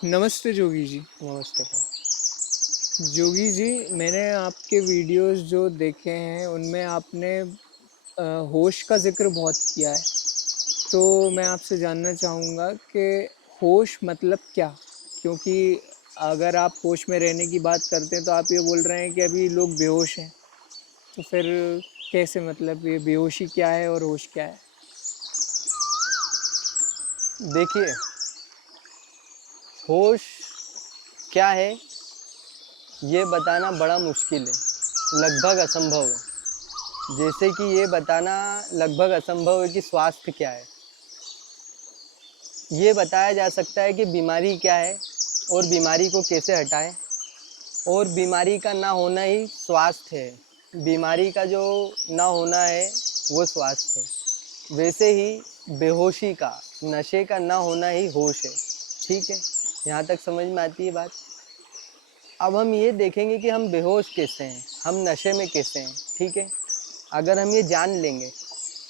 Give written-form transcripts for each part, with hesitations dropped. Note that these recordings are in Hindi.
नमस्ते जोगी जी। नमस्ते भाई। जोगी जी, मैंने आपके वीडियोस जो देखे हैं उनमें आपने होश का ज़िक्र बहुत किया है। तो मैं आपसे जानना चाहूँगा कि होश मतलब क्या? क्योंकि अगर आप होश में रहने की बात करते हैं तो आप ये बोल रहे हैं कि अभी लोग बेहोश हैं। तो फिर कैसे, मतलब ये बेहोशी क्या है और होश क्या है? देखिए, होश क्या है ये बताना बड़ा मुश्किल है, लगभग असंभव है। जैसे कि ये बताना लगभग असंभव है कि स्वास्थ्य क्या है। ये बताया जा सकता है कि बीमारी क्या है और बीमारी को कैसे हटाएं, और बीमारी का ना होना ही स्वास्थ्य है। बीमारी का जो ना होना है वो स्वास्थ्य है। वैसे ही बेहोशी का, नशे का ना होना ही होश है। ठीक है, यहाँ तक समझ में आती है बात। अब हम ये देखेंगे कि हम बेहोश कैसे हैं, हम नशे में कैसे हैं। ठीक है, अगर हम ये जान लेंगे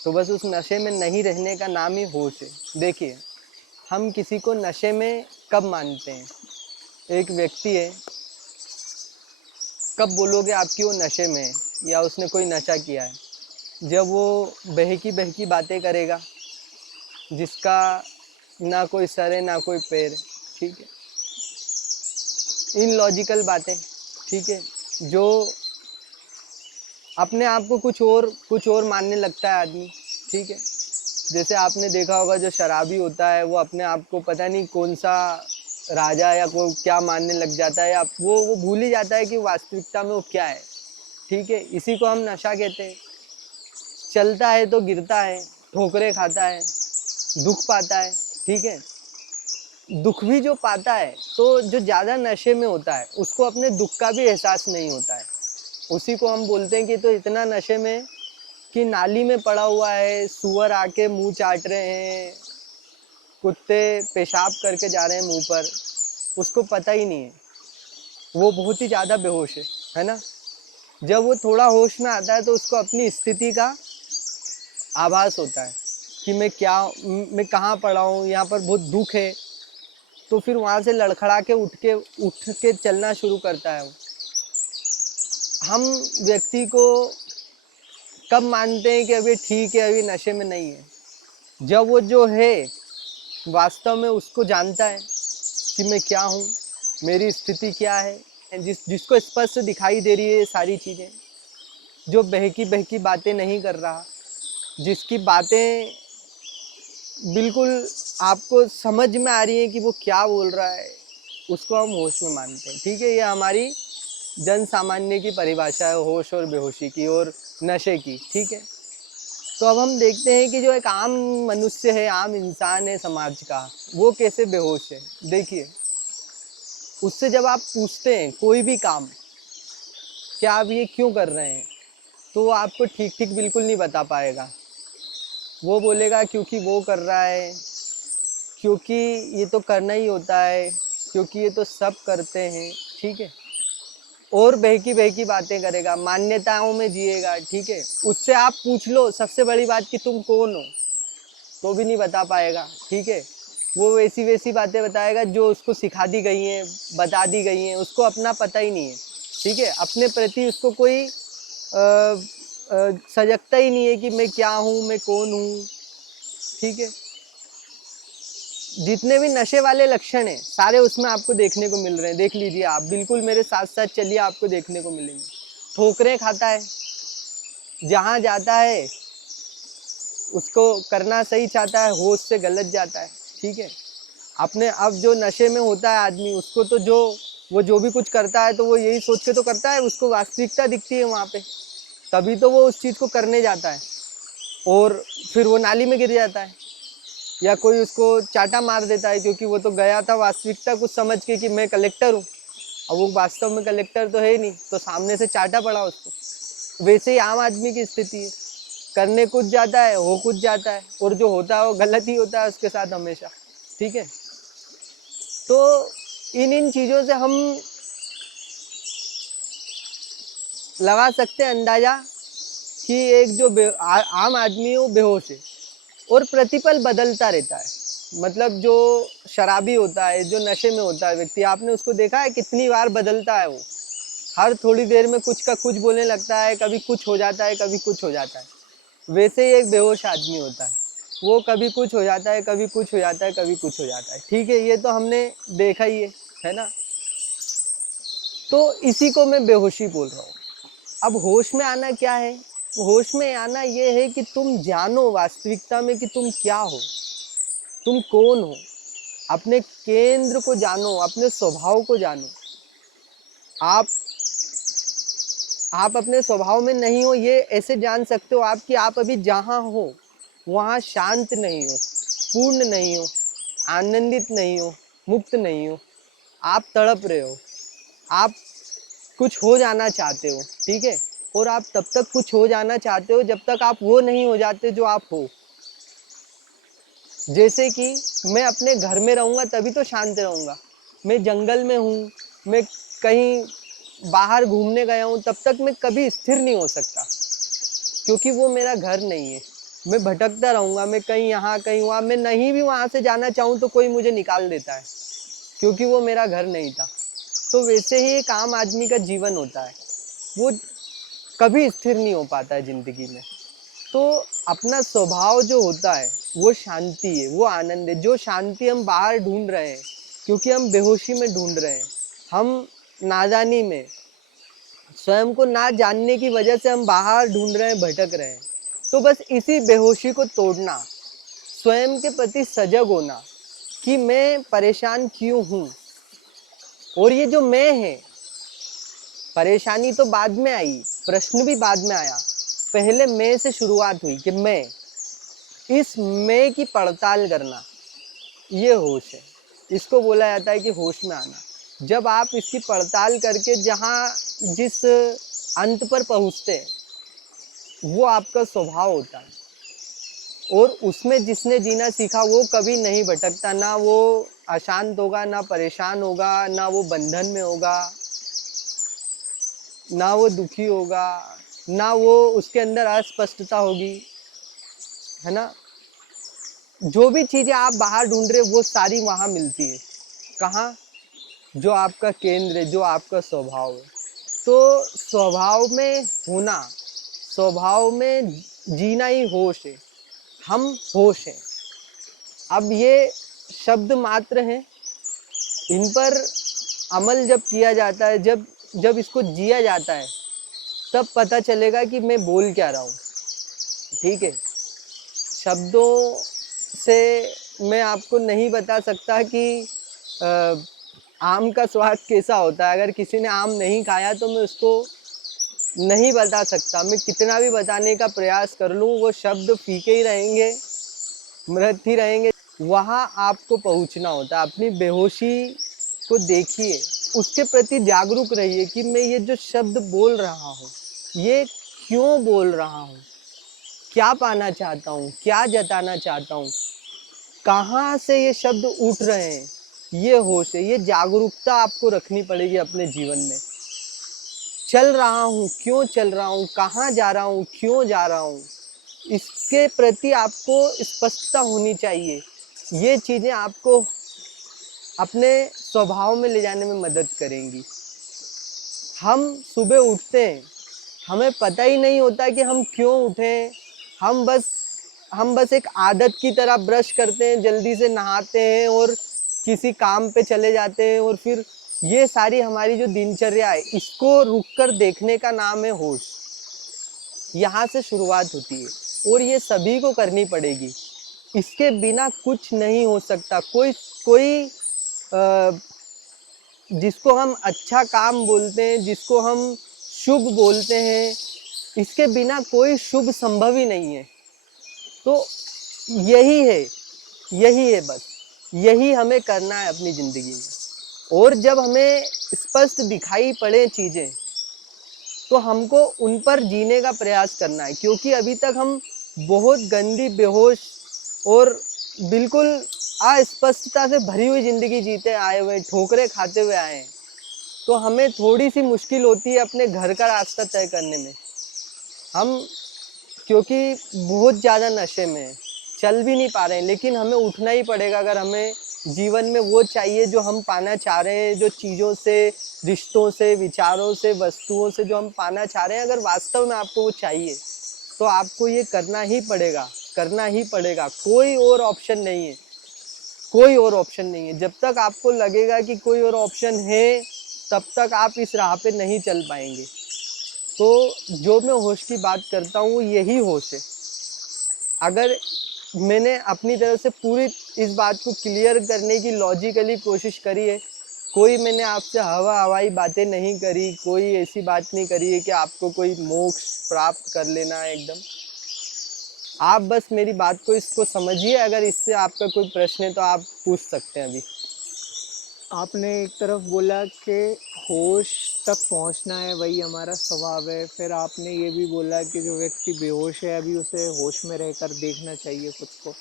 तो बस उस नशे में नहीं रहने का नाम ही होश है। देखिए, हम किसी को नशे में कब मानते हैं? एक व्यक्ति है, कब बोलोगे आपकी वो नशे में है या उसने कोई नशा किया है? जब वो बहकी बहकी बातें करेगा, जिसका ना कोई सर है ना कोई पैर है। ठीक है, इन लॉजिकल बातें। ठीक है, जो अपने आप को कुछ और मानने लगता है आदमी। ठीक है, जैसे आपने देखा होगा जो शराबी होता है वो अपने आप को पता नहीं कौन सा राजा या को क्या मानने लग जाता है, या वो भूल ही जाता है कि वास्तविकता में वो क्या है। ठीक है, इसी को हम नशा कहते हैं। चलता है तो गिरता है, ठोकरे खाता है, दुख पाता है। ठीक है, दुख भी जो पाता है तो जो ज़्यादा नशे में होता है उसको अपने दुख का भी एहसास नहीं होता है। उसी को हम बोलते हैं कि तो इतना नशे में कि नाली में पड़ा हुआ है, सुअर आके मुंह चाट रहे हैं, कुत्ते पेशाब करके जा रहे हैं मुंह पर, उसको पता ही नहीं है। वो बहुत ही ज़्यादा बेहोश है ना। जब वो थोड़ा होश में आता है तो उसको अपनी स्थिति का आभास होता है कि मैं कहाँ पड़ा हूँ, यहाँ पर बहुत दुख है। तो फिर वहाँ से लड़खड़ा के उठ के चलना शुरू करता है वो। हम व्यक्ति को कब मानते हैं कि अभी ठीक है, अभी नशे में नहीं है? जब वो जो है वास्तव में उसको जानता है कि मैं क्या हूँ, मेरी स्थिति क्या है, जिसको स्पष्ट दिखाई दे रही है ये सारी चीज़ें, जो बहकी बहकी बातें नहीं कर रहा, जिसकी बातें बिल्कुल आपको समझ में आ रही है कि वो क्या बोल रहा है, उसको हम होश में मानते हैं। ठीक है, ये हमारी जन सामान्य की परिभाषा है होश और बेहोशी की और नशे की। ठीक है, तो अब हम देखते हैं कि जो एक आम मनुष्य है, आम इंसान है समाज का, वो कैसे बेहोश है। देखिए, उससे जब आप पूछते हैं कोई भी काम, क्या आप ये क्यों कर रहे हैं, तो वो आपको ठीक ठीक बिल्कुल नहीं बता पाएगा। वो बोलेगा क्योंकि वो कर रहा है, क्योंकि ये तो करना ही होता है, क्योंकि ये तो सब करते हैं। ठीक है, और बहकी बहकी बातें करेगा, मान्यताओं में जिएगा। ठीक है, उससे आप पूछ लो सबसे बड़ी बात कि तुम कौन हो, तो भी नहीं बता पाएगा। ठीक है, वो वैसी वैसी बातें बताएगा जो उसको सिखा दी गई हैं, बता दी गई हैं, उसको अपना पता ही नहीं है। ठीक है, अपने प्रति उसको कोई सजगता ही नहीं है कि मैं क्या हूँ, मैं कौन हूँ। ठीक है, जितने भी नशे वाले लक्षण हैं सारे उसमें आपको देखने को मिल रहे हैं। देख लीजिए आप, बिल्कुल मेरे साथ साथ चलिए, आपको देखने को मिलेंगे। ठोकरें खाता है, जहाँ जाता है उसको करना सही चाहता है, होश से गलत जाता है। ठीक है, अपने अब जो नशे में होता है आदमी, उसको तो वो जो भी कुछ करता है तो वो यही सोच के तो करता है, उसको वास्तविकता दिखती है वहाँ पे, तभी तो वो उस चीज़ को करने जाता है। और फिर वो नाली में गिर जाता है या कोई उसको चाटा मार देता है, क्योंकि वो तो गया था वास्तविकता कुछ समझ के कि मैं कलेक्टर हूँ, और वो वास्तव में कलेक्टर तो है ही नहीं, तो सामने से चाटा पड़ा उसको। वैसे ही आम आदमी की स्थिति है, करने कुछ जाता है, हो कुछ जाता है, और जो होता है वो गलत ही होता है उसके साथ हमेशा। ठीक है, तो इन चीज़ों से हम लगा सकते हैं अंदाजा कि एक जो आम आदमी है वो बेहोश है, और प्रतिपल बदलता रहता है। मतलब जो शराबी होता है, जो नशे में होता है व्यक्ति, आपने उसको देखा है कितनी बार बदलता है वो। हर थोड़ी देर में कुछ का कुछ बोलने लगता है, कभी कुछ हो जाता है, कभी कुछ हो जाता है। वैसे ही एक बेहोश आदमी होता है, वो कभी कुछ हो जाता है, कभी कुछ हो जाता है, कभी कुछ हो जाता है। ठीक है, ये तो हमने देखा ही है ना। तो इसी को मैं बेहोशी बोल रहा हूँ। अब होश में आना क्या है? होश में आना ये है कि तुम जानो वास्तविकता में कि तुम क्या हो, तुम कौन हो। अपने केंद्र को जानो, अपने स्वभाव को जानो। आप आप अपने स्वभाव में नहीं हो, ये ऐसे जान सकते हो आप कि आप अभी जहाँ हो वहाँ शांत नहीं हो, पूर्ण नहीं हो, आनंदित नहीं हो, मुक्त नहीं हो। आप तड़प रहे हो, आप कुछ हो जाना चाहते हो, ठीक है। और आप तब तक कुछ हो जाना चाहते हो जब तक आप वो नहीं हो जाते जो आप हो। जैसे कि मैं अपने घर में रहूँगा तभी तो शांत रहूँगा। मैं जंगल में हूँ, मैं कहीं बाहर घूमने गया हूँ, तब तक मैं कभी स्थिर नहीं हो सकता, क्योंकि वो मेरा घर नहीं है। मैं भटकता रहूँगा, मैं कहीं यहाँ कहीं वहाँ, मैं नहीं भी वहाँ से जाना चाहूँ तो कोई मुझे निकाल देता है, क्योंकि वो मेरा घर नहीं था। तो वैसे ही एक आम आदमी का जीवन होता है, वो कभी स्थिर नहीं हो पाता है ज़िंदगी में। तो अपना स्वभाव जो होता है वो शांति है, वो आनंद है। जो शांति हम बाहर ढूंढ रहे हैं, क्योंकि हम बेहोशी में ढूंढ रहे हैं, हम नादानी में, स्वयं को ना जानने की वजह से हम बाहर ढूंढ रहे हैं, भटक रहे हैं। तो बस इसी बेहोशी को तोड़ना, स्वयं के प्रति सजग होना कि मैं परेशान क्यों हूँ। और ये जो मैं है, परेशानी तो बाद में आई, प्रश्न भी बाद में आया, पहले मैं से शुरुआत हुई कि मैं, इस मैं की पड़ताल करना, ये होश है। इसको बोला जाता है कि होश में आना। जब आप इसकी पड़ताल करके जहाँ जिस अंत पर पहुँचते हैं, वो आपका स्वभाव होता है। और उसमें जिसने जीना सीखा वो कभी नहीं भटकता, ना वो अशांत होगा, ना परेशान होगा, ना वो बंधन में होगा, ना वो दुखी होगा, ना वो उसके अंदर अस्पष्टता होगी, है ना। जो भी चीज़ें आप बाहर ढूंढ रहे हो वो सारी वहाँ मिलती है। कहाँ? जो आपका केंद्र है, जो आपका स्वभाव है। तो स्वभाव में होना, स्वभाव में जीना ही होश है। हम होश हैं। अब ये शब्द मात्र हैं, इन पर अमल जब किया जाता है, जब जब इसको जिया जाता है, तब पता चलेगा कि मैं बोल क्या रहा हूँ। ठीक है, शब्दों से मैं आपको नहीं बता सकता कि आम का स्वाद कैसा होता है। अगर किसी ने आम नहीं खाया तो मैं उसको नहीं बता सकता। मैं कितना भी बताने का प्रयास कर लूँ, वो शब्द फीके ही रहेंगे, मृत ही रहेंगे। वहाँ आपको पहुँचना होता है। अपनी बेहोशी को देखिए, उसके प्रति जागरूक रहिए कि मैं ये जो शब्द बोल रहा हूँ, ये क्यों बोल रहा हूँ, क्या पाना चाहता हूँ, क्या जताना चाहता हूँ, कहाँ से ये शब्द उठ रहे हैं। ये होश है, ये जागरूकता आपको रखनी पड़ेगी अपने जीवन में। चल रहा हूँ, क्यों चल रहा हूँ, कहाँ जा रहा हूँ, क्यों जा रहा हूँ, इसके प्रति आपको स्पष्टता होनी चाहिए। ये चीज़ें आपको अपने स्वभाव में ले जाने में मदद करेंगी। हम सुबह उठते हैं, हमें पता ही नहीं होता कि हम क्यों उठें। हम बस एक आदत की तरह ब्रश करते हैं, जल्दी से नहाते हैं और किसी काम पे चले जाते हैं, और फिर ये सारी हमारी जो दिनचर्या है, इसको रुक कर देखने का नाम है होश। यहाँ से शुरुआत होती है और ये सभी को करनी पड़ेगी। इसके बिना कुछ नहीं हो सकता। कोई कोई जिसको हम अच्छा काम बोलते हैं, जिसको हम शुभ बोलते हैं, इसके बिना कोई शुभ संभव ही नहीं है। तो यही है, यही है, बस यही हमें करना है अपनी ज़िंदगी में। और जब हमें स्पष्ट दिखाई पड़े चीज़ें, तो हमको उन पर जीने का प्रयास करना है, क्योंकि अभी तक हम बहुत गंदी, बेहोश और बिल्कुल अस्पष्टता से भरी हुई ज़िंदगी जीते आए हुए, ठोकरें खाते हुए आए हैं। तो हमें थोड़ी सी मुश्किल होती है अपने घर का रास्ता तय करने में। हम क्योंकि बहुत ज़्यादा नशे में हैं, चल भी नहीं पा रहे हैं, लेकिन हमें उठना ही पड़ेगा अगर हमें जीवन में वो चाहिए जो हम पाना चाह रहे हैं, जो चीज़ों से, रिश्तों से, विचारों से, वस्तुओं से जो हम पाना चाह रहे हैं, अगर वास्तव में आपको वो चाहिए तो आपको ये करना ही पड़ेगा, करना ही पड़ेगा। कोई और ऑप्शन नहीं है, कोई और ऑप्शन नहीं है। जब तक आपको लगेगा कि कोई और ऑप्शन है, तब तक आप इस राह पे नहीं चल पाएंगे। तो जो मैं होश की बात करता हूँ, यही होश है। अगर मैंने अपनी तरफ से पूरी इस बात को क्लियर करने की लॉजिकली कोशिश करी है, कोई मैंने आपसे हवा हवाई बातें नहीं करी, कोई ऐसी बात नहीं करी है कि आपको कोई मोक्ष प्राप्त कर लेना है एकदम। आप बस मेरी बात को इसको समझिए। अगर इससे आपका कोई प्रश्न है तो आप पूछ सकते हैं अभी। आपने एक तरफ बोला कि होश तक पहुंचना है, वही हमारा स्वभाव है। फिर आपने ये भी बोला कि जो व्यक्ति बेहोश है अभी उसे होश में रहकर देखना चाहिए खुद को।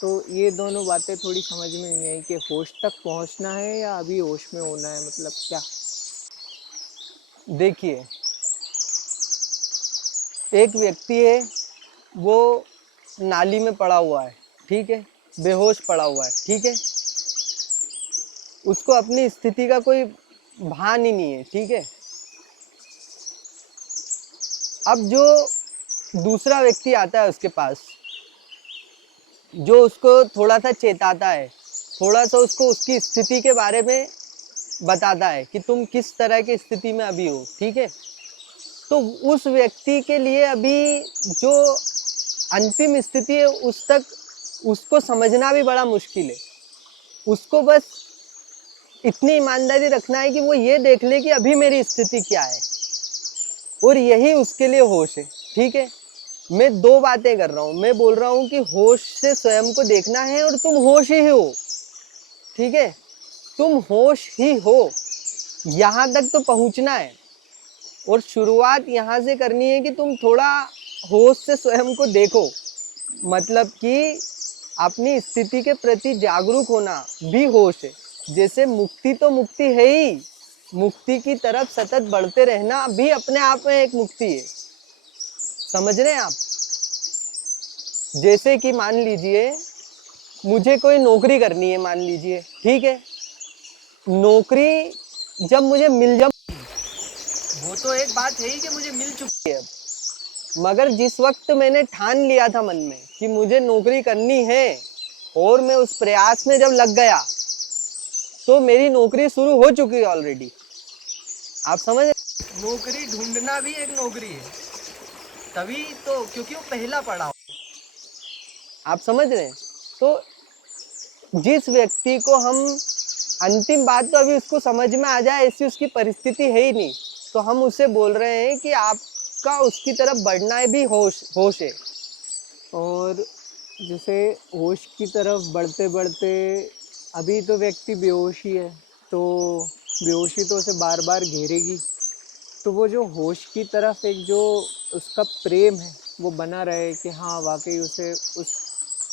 तो ये दोनों बातें थोड़ी समझ में नहीं आई कि होश तक पहुंचना है या अभी होश में होना है, मतलब क्या? देखिए, एक व्यक्ति है, वो नाली में पड़ा हुआ है, ठीक है, बेहोश पड़ा हुआ है, ठीक है, उसको अपनी स्थिति का कोई भान ही नहीं है, ठीक है। अब जो दूसरा व्यक्ति आता है उसके पास, जो उसको थोड़ा सा चेताता है, थोड़ा सा उसको उसकी स्थिति के बारे में बताता है कि तुम किस तरह की स्थिति में अभी हो, ठीक है। तो उस व्यक्ति के लिए अभी जो अंतिम स्थिति है, उस तक उसको समझना भी बड़ा मुश्किल है। उसको बस इतनी ईमानदारी रखना है कि वो ये देख ले कि अभी मेरी स्थिति क्या है, और यही उसके लिए होश है, ठीक है। मैं दो बातें कर रहा हूँ। मैं बोल रहा हूँ कि होश से स्वयं को देखना है, और तुम होश ही हो, ठीक है, तुम होश ही हो। यहाँ तक तो पहुँचना है, और शुरुआत यहाँ से करनी है कि तुम थोड़ा होश से स्वयं को देखो। मतलब कि अपनी स्थिति के प्रति जागरूक होना भी होश है। जैसे मुक्ति तो मुक्ति है ही, मुक्ति की तरफ सतत बढ़ते रहना भी अपने आप में एक मुक्ति है। समझ रहे हैं आप? जैसे कि मान लीजिए मुझे कोई नौकरी करनी है, मान लीजिए, ठीक है, नौकरी जब मुझे मिल जाए, वो तो एक बात है ही कि मुझे मिल चुकी है अब, मगर जिस वक्त मैंने ठान लिया था मन में कि मुझे नौकरी करनी है, और मैं उस प्रयास में जब लग गया, तो मेरी नौकरी शुरू हो चुकी है ऑलरेडी। आप समझ, नौकरी ढूंढना भी एक नौकरी है, तभी तो, क्योंकि वो पहला पड़ाव। आप समझ रहे हैं? तो जिस व्यक्ति को हम, अंतिम बात तो अभी उसको समझ में आ जाए ऐसी उसकी परिस्थिति है ही नहीं, तो हम उसे बोल रहे हैं कि आपका उसकी तरफ बढ़ना है भी होश है। और जैसे होश की तरफ बढ़ते बढ़ते अभी तो व्यक्ति बेहोश ही है, तो बेहोशी तो उसे बार बार घेरेगी। तो वो जो होश की तरफ एक जो उसका प्रेम है वो बना रहे कि हाँ वाकई उसे उस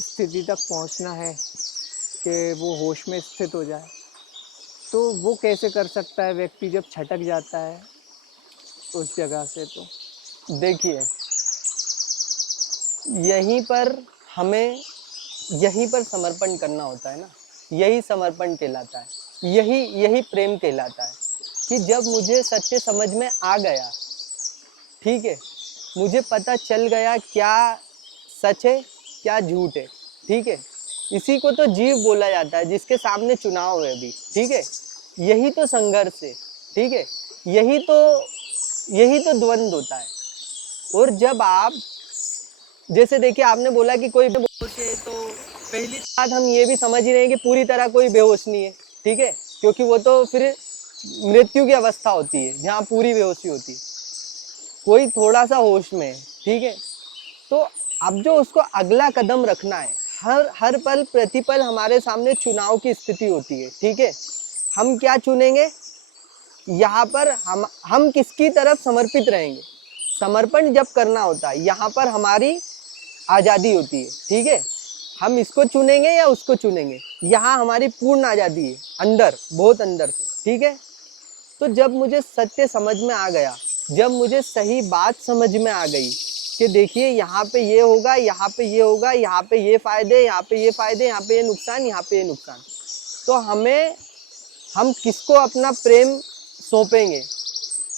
स्थिति तक पहुंचना है कि वो होश में स्थित हो जाए। तो वो कैसे कर सकता है व्यक्ति जब छटक जाता है उस जगह से? तो देखिए, यहीं पर हमें, यहीं पर समर्पण करना होता है ना, यही समर्पण कहलाता है, यही यही प्रेम कहलाता है। कि जब मुझे सत्य समझ में आ गया, ठीक है, मुझे पता चल गया क्या सच है क्या झूठ है, ठीक है, इसी को तो जीव बोला जाता है, जिसके सामने चुनाव है अभी, ठीक है, यही तो संघर्ष है, ठीक है, यही तो द्वंद्व होता है। और जब आप, जैसे देखिए आपने बोला कि कोई बेहोश है, तो पहली बात हम ये भी समझ ही रहे हैं कि पूरी तरह कोई बेहोश नहीं है, ठीक है, क्योंकि वो तो फिर मृत्यु की अवस्था होती है जहाँ पूरी बेहोशी होती है। कोई थोड़ा सा होश में है, ठीक है। तो अब जो उसको अगला कदम रखना है, हर पल प्रतिपल हमारे सामने चुनाव की स्थिति होती है, ठीक है। हम क्या चुनेंगे, यहाँ पर हम किसकी तरफ समर्पित रहेंगे। समर्पण जब करना होता है, यहाँ पर हमारी आज़ादी होती है, ठीक है, हम इसको चुनेंगे या उसको चुनेंगे, यहाँ हमारी पूर्ण आज़ादी है, अंदर, बहुत अंदर से, ठीक है। तो जब मुझे सत्य समझ में आ गया, जब मुझे सही बात समझ में आ गई, कि देखिए यहाँ पे ये होगा, यहाँ पे ये होगा, यहाँ पे ये फायदे, यहाँ पे ये फायदे, यहाँ पे ये नुकसान, यहाँ पे ये नुकसान। तो हम किसको अपना प्रेम सौंपेंगे,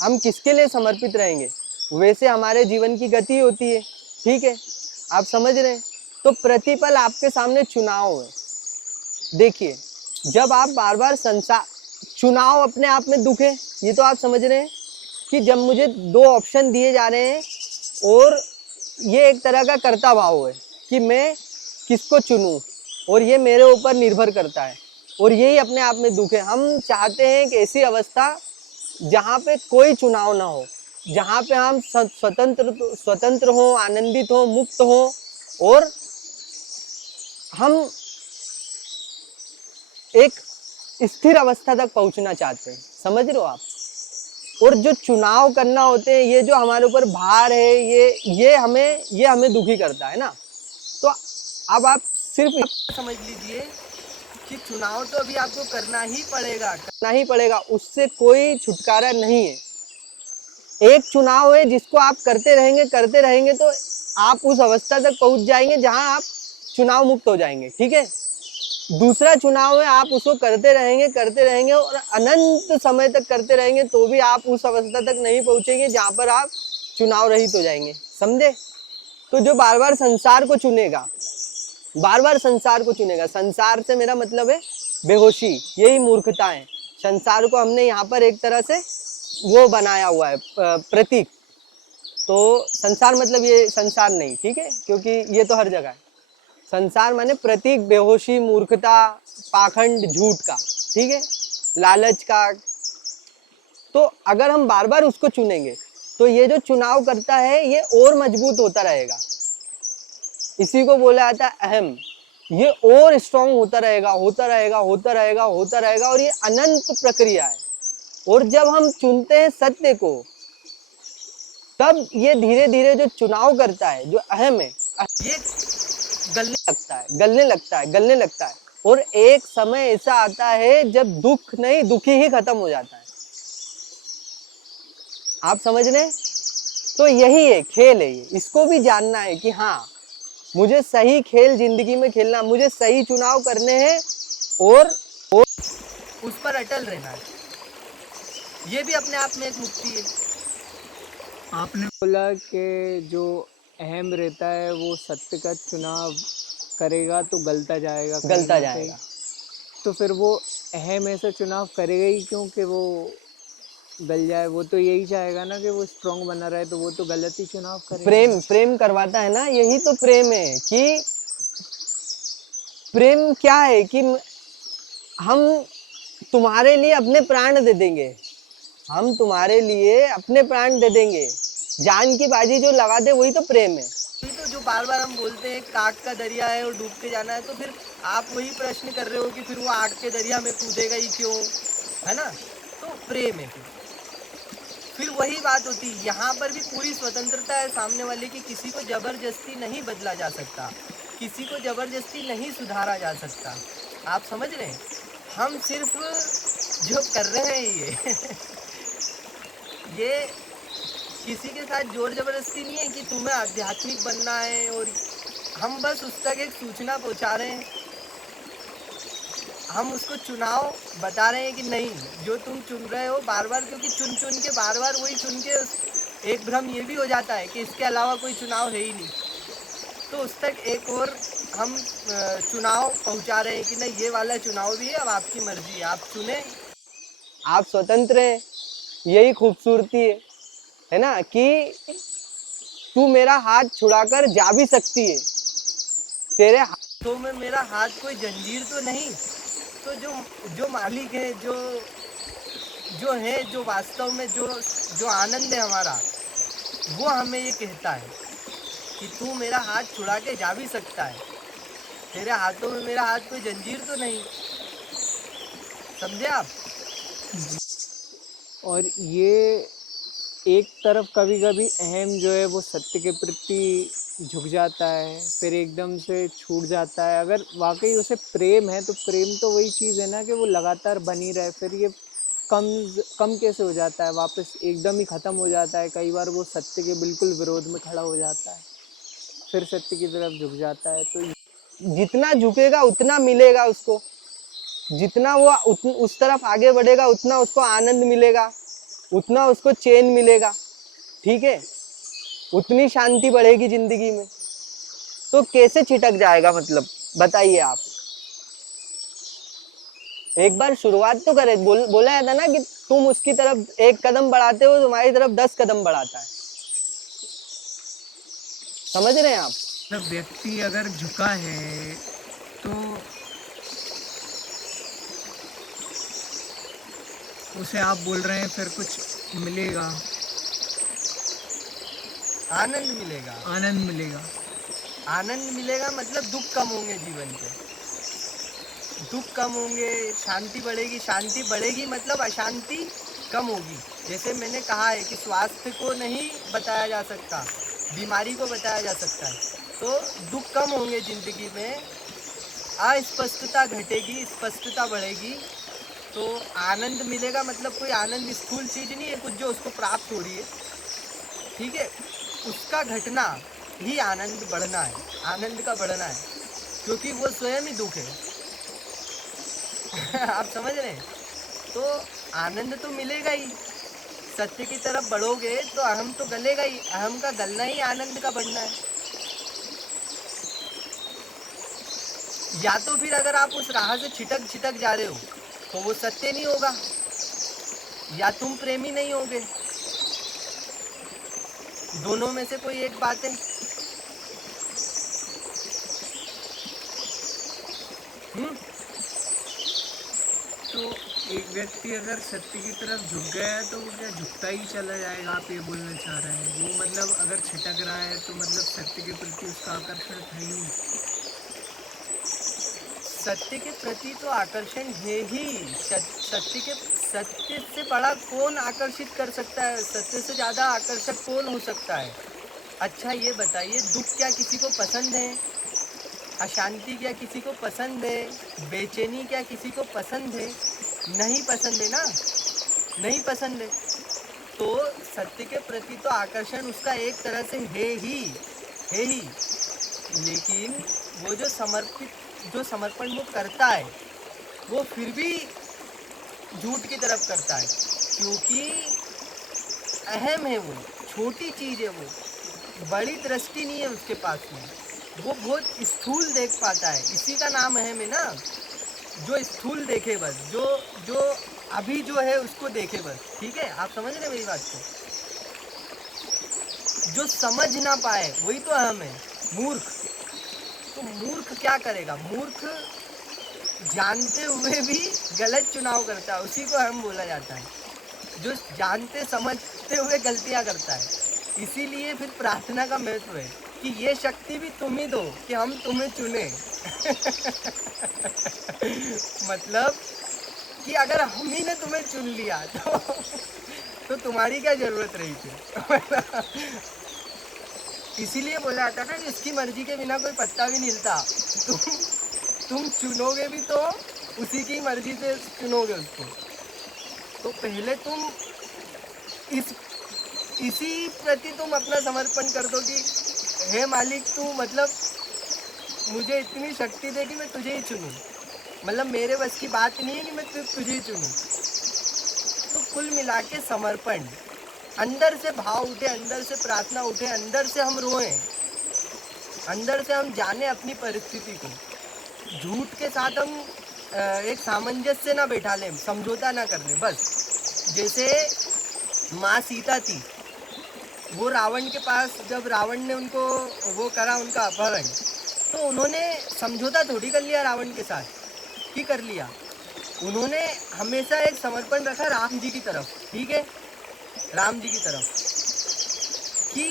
हम किसके लिए समर्पित रहेंगे, वैसे हमारे जीवन की गति होती है। ठीक है, आप समझ रहे हैं। तो प्रतिपल आपके सामने चुनाव है। देखिए, जब आप बार बार संसार, चुनाव अपने आप में दुख है, ये तो आप समझ रहे हैं कि जब मुझे दो ऑप्शन दिए जा रहे हैं और ये एक तरह का कर्ता भाव है कि मैं किसको चुनूं, और ये मेरे ऊपर निर्भर करता है, और यही अपने आप में दुख है। हम चाहते हैं कि ऐसी अवस्था जहाँ पे कोई चुनाव ना हो, जहाँ पे हम स्वतंत्र हो, आनंदित हो, मुक्त हो, और हम एक स्थिर अवस्था तक पहुंचना चाहते हैं। समझ रहे हो आप। और जो चुनाव करना होते हैं, ये जो हमारे ऊपर भार है, ये हमें दुखी करता है ना। तो अब आप सिर्फ समझ लीजिए कि चुनाव तो अभी आपको करना ही पड़ेगा, उससे कोई छुटकारा नहीं है। एक चुनाव है जिसको आप करते रहेंगे तो आप उस अवस्था तक पहुंच जाएंगे जहां आप चुनाव मुक्त हो जाएंगे। ठीक है। दूसरा चुनाव है, आप उसको करते रहेंगे और अनंत समय तक करते रहेंगे तो भी आप उस अवस्था तक नहीं पहुंचेंगे जहां पर आप चुनाव रहित हो जाएंगे। समझे। तो जो बार बार संसार को चुनेगा, संसार से मेरा मतलब है बेहोशी, यही मूर्खता है। संसार को हमने यहाँ पर एक तरह से वो बनाया हुआ है, प्रतीक। तो संसार मतलब ये संसार नहीं, ठीक है, क्योंकि ये तो हर जगह है। संसार माने प्रतीक, बेहोशी, मूर्खता, पाखंड, झूठ का, ठीक है, लालच का। तो अगर हम बार बार उसको चुनेंगे तो ये जो चुनाव करता है ये और मजबूत होता रहेगा। इसी को बोला जाता है अहम। ये और स्ट्रांग होता रहेगा और ये अनंत प्रक्रिया है। और जब हम चुनते हैं सत्य को, तब ये धीरे धीरे जो चुनाव करता है, जो अहम है, ये गलने लगता है। और एक समय ऐसा आता है जब दुखी ही खत्म हो जाता है। आप समझ रहे हैं। तो यही है, खेल है ये। इसको भी जानना है कि हाँ, मुझे सही खेल जिंदगी में खेलना, मुझे सही चुनाव करने हैं और उस पर अटल रहना है। ये भी अपने आप में एक मुक्ति है। आपने बोला कि जो अहम रहता है वो सत्य का चुनाव करेगा तो गलता जाएगा। तो फिर वो अहम ऐसा चुनाव करेगा ही क्यों कि वो गल जाए। वो तो यही चाहेगा ना कि वो स्ट्रांग बना रहे, तो वो तो गलत ही चुनाव करेगा। प्रेम करवाता है ना, यही तो प्रेम है। कि प्रेम क्या है कि हम तुम्हारे लिए अपने प्राण दे देंगे, जान की बाजी जो लगा दे, वही तो प्रेम है। तो जो बार बार हम बोलते हैं काग का दरिया है और डूबते जाना है, तो फिर आप वही प्रश्न कर रहे हो कि फिर वो आग के दरिया में कूदेगा ही क्यों, है ना। तो प्रेम है। फिर वही बात होती है, यहाँ पर भी पूरी स्वतंत्रता है सामने वाले की। किसी को जबरदस्ती नहीं बदला जा सकता, किसी को जबरदस्ती नहीं सुधारा जा सकता। आप समझ रहे हैं। हम सिर्फ जो कर रहे हैं ये किसी के साथ जोर जबरदस्ती नहीं है कि तुम्हें आध्यात्मिक बनना है, और हम बस उस तक एक सूचना पहुंचा रहे हैं। हम उसको चुनाव बता रहे हैं कि नहीं, जो तुम चुन रहे हो बार बार, क्योंकि चुन के बार बार वही चुन के एक भ्रम ये भी हो जाता है कि इसके अलावा कोई चुनाव है ही नहीं। तो उस तक एक और हम चुनाव पहुंचा रहे हैं कि नहीं, ये वाला चुनाव भी है, अब आपकी मर्जी है, आप चुने, आप स्वतंत्र हैं। यही खूबसूरती है ना, कि तू मेरा हाथ छुड़ाकर जा भी सकती है, तेरे हाथों में मेरा हाथ कोई जंजीर तो नहीं। तो जो मालिक है, जो वास्तव में जो आनंद है हमारा, वो हमें ये कहता है कि तू मेरा हाथ छुड़ा के जा भी सकता है, तेरे हाथों में मेरा हाथ कोई जंजीर तो नहीं। समझे आप। और ये एक तरफ कभी कभी अहम जो है वो सत्य के प्रति झुक जाता है, फिर एकदम से छूट जाता है। अगर वाकई उसे प्रेम है तो प्रेम तो वही चीज़ है ना कि वो लगातार बनी रहे। फिर ये कम कैसे हो जाता है, वापस एकदम ही ख़त्म हो जाता है? कई बार वो सत्य के बिल्कुल विरोध में खड़ा हो जाता है, फिर सत्य की तरफ झुक जाता है। तो जितना झुकेगा उतना मिलेगा उसको, जितना वो उस तरफ आगे बढ़ेगा उतना उसको आनंद मिलेगा, उतना उसको चैन मिलेगा, ठीक है, उतनी शांति बढ़ेगी जिंदगी में। तो कैसे छिटक जाएगा, मतलब बताइए आप। एक बार शुरुआत तो करे। बोला जाता ना कि तुम उसकी तरफ एक कदम बढ़ाते हो, तुम्हारी तरफ 10 कदम बढ़ाता है। समझ रहे हैं आप? मतलब व्यक्ति अगर झुका है तो उसे आप बोल रहे हैं फिर कुछ मिलेगा, आनंद मिलेगा। आनंद मिलेगा। आनंद मिलेगा मतलब दुख कम होंगे जीवन के, दुख कम होंगे, शांति बढ़ेगी। शांति बढ़ेगी मतलब अशांति कम होगी। जैसे मैंने कहा है कि स्वास्थ्य को नहीं बताया जा सकता, बीमारी को बताया जा सकता है। तो दुख कम होंगे जिंदगी में, अस्पष्टता घटेगी, स्पष्टता बढ़ेगी, तो आनंद मिलेगा। मतलब कोई आनंद स्थूल चीज नहीं है कुछ जो उसको प्राप्त हो रही है, ठीक है, उसका घटना ही आनंद बढ़ना है, आनंद का बढ़ना है, क्योंकि वो स्वयं ही दुख है। आप समझ रहे हैं? तो आनंद तो मिलेगा ही, सत्य की तरफ बढ़ोगे तो अहम तो गलेगा ही, अहम का गलना ही आनंद का बढ़ना है। या तो फिर अगर आप उस राह से छिटक जा रहे हो तो वो सत्य नहीं होगा, या तुम प्रेमी नहीं होगे, दोनों में से कोई एक बात है। तो एक व्यक्ति अगर सत्य की तरफ झुक गया है तो वो क्या झुकता ही चला जाएगा, आप ये बोलना चाह रहे हैं? वो मतलब अगर छिटक रहा है तो मतलब सत्य के प्रति उसका आकर्षण था ही नहीं। सत्य के प्रति तो आकर्षण है ही। सत्य से बड़ा कौन आकर्षित कर सकता है? सत्य से ज़्यादा आकर्षक कौन हो सकता है? अच्छा ये बताइए, दुख क्या किसी को पसंद है? अशांति क्या किसी को पसंद है? बेचैनी क्या किसी को पसंद है? नहीं पसंद है ना, नहीं पसंद है। तो सत्य के प्रति तो आकर्षण उसका एक तरह से है ही, है ही। लेकिन वो जो समर्पण वो करता है वो फिर भी झूठ की तरफ करता है, क्योंकि अहम है, वो छोटी चीज़ है, वो बड़ी दृष्टि नहीं है उसके पास में, वो बहुत स्थूल देख पाता है। इसी का नाम अहम है ना, जो स्थूल देखे बस, जो अभी जो है उसको देखे बस, ठीक है? आप समझ रहे मेरी बात को? जो समझ ना पाए वही तो अहम है, मूर्ख। तो मूर्ख क्या करेगा? मूर्ख जानते हुए भी गलत चुनाव करता है, उसी को अहम बोला जाता है, जो जानते समझते हुए गलतियां करता है। इसीलिए फिर प्रार्थना का महत्व है कि ये शक्ति भी तुम ही दो कि हम तुम्हें चुने। मतलब कि अगर हम ही ने तुम्हें चुन लिया तो तुम्हारी क्या जरूरत रही थी? इसीलिए बोला जाता ना कि उसकी मर्जी के बिना कोई पत्ता भी नहीं हिलता। तुम चुनोगे भी तो उसी की मर्जी से चुनोगे उसको। तो पहले तुम इसी प्रति तुम अपना समर्पण कर दो कि हे मालिक, तू मतलब मुझे इतनी शक्ति दे कि मैं तुझे ही चुनूं। मतलब मेरे बस की बात नहीं है कि मैं तुझे ही चुनूं। तो कुल मिला के समर्पण, अंदर से भाव उठे, अंदर से प्रार्थना उठे, अंदर से हम रोएं, अंदर से हम जाने अपनी परिस्थिति को। झूठ के साथ हम एक सामंजस्य ना बैठा लें, समझौता ना कर लें। बस जैसे माँ सीता थी, वो रावण के पास, जब रावण ने उनको वो करा, उनका अपहरण, तो उन्होंने समझौता थोड़ी कर लिया रावण के साथ, कि कर लिया। उन्होंने हमेशा एक समर्पण रखा राम जी की तरफ, ठीक है, राम जी की तरफ, कि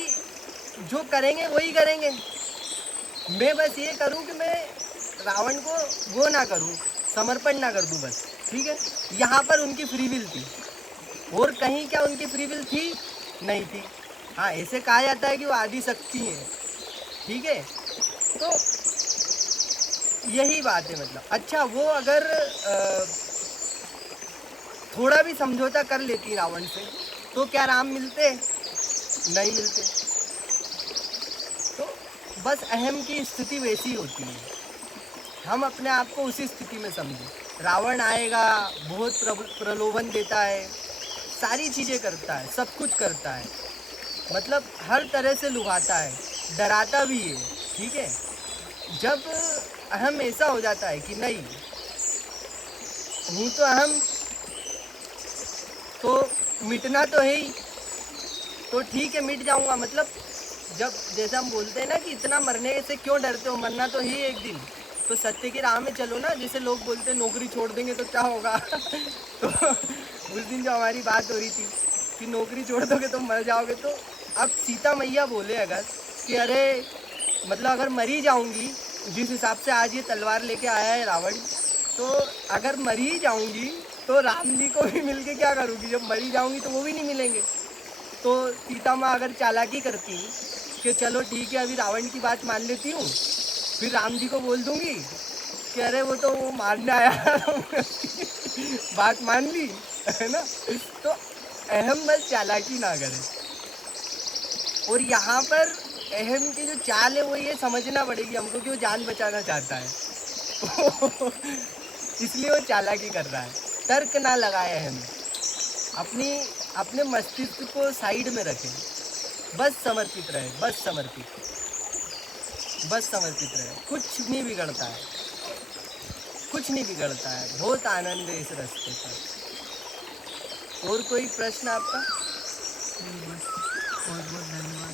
जो करेंगे वही करेंगे। मैं बस ये करूं कि मैं रावण को वो ना करूं, समर्पण ना कर दूं बस, ठीक है। यहाँ पर उनकी फ्री विल थी, और कहीं क्या उनकी फ्री विल थी? नहीं थी। हाँ, ऐसे कहा जाता है कि वो आदि शक्ति है, ठीक है। तो यही बात है, मतलब अच्छा वो अगर थोड़ा भी समझौता कर लेती रावण से, तो क्या राम मिलते? नहीं मिलते। तो बस अहम की स्थिति वैसी होती है, हम अपने आप को उसी स्थिति में समझें। रावण आएगा, बहुत प्रलोभन देता है, सारी चीज़ें करता है, सब कुछ करता है, मतलब हर तरह से लुभाता है, डराता भी है, ठीक है। जब अहम ऐसा हो जाता है कि नहीं, हूँ तो अहम, तो मिटना तो है ही, तो ठीक है मिट जाऊंगा। मतलब जब जैसे हम बोलते हैं ना कि इतना मरने से क्यों डरते हो, मरना तो ही एक दिन, तो सत्य की राह में चलो ना। जैसे लोग बोलते हैं नौकरी छोड़ देंगे तो क्या होगा तो उस दिन जो हमारी बात हो रही थी कि नौकरी छोड़ दोगे तो मर जाओगे, तो अब सीता मैया बोले अगर कि अरे मतलब अगर मरी जाऊंगी, जिस हिसाब से आज ये तलवार लेके आया है रावण, तो अगर मरी जाऊंगी तो राम जी को भी मिल के क्या करूँगी, जब मरी जाऊंगी तो वो भी नहीं मिलेंगे। तो सीता माँ अगर चालाकी करती कि चलो ठीक है अभी रावण की बात मान लेती हूँ, फिर राम जी को बोल दूंगी कि अरे वो तो वो मारने आया बात मान ली, है ना। तो अहम बस चालाकी ना करे। और यहाँ पर अहम की जो चाल है वो ये समझना पड़ेगी हमको कि वो जान बचाना चाहता है इसलिए वो चालाकी कर रहा है। तर्क ना लगाए अहम, अपनी अपने मस्तिष्क को साइड में रखें, बस समर्पित रहे, बस समर्पित रहे। कुछ नहीं बिगड़ता है, कुछ नहीं बिगड़ता है, बहुत आनंद है इस रास्ते पर। और कोई प्रश्न आपका? बस बहुत बहुत धन्यवाद।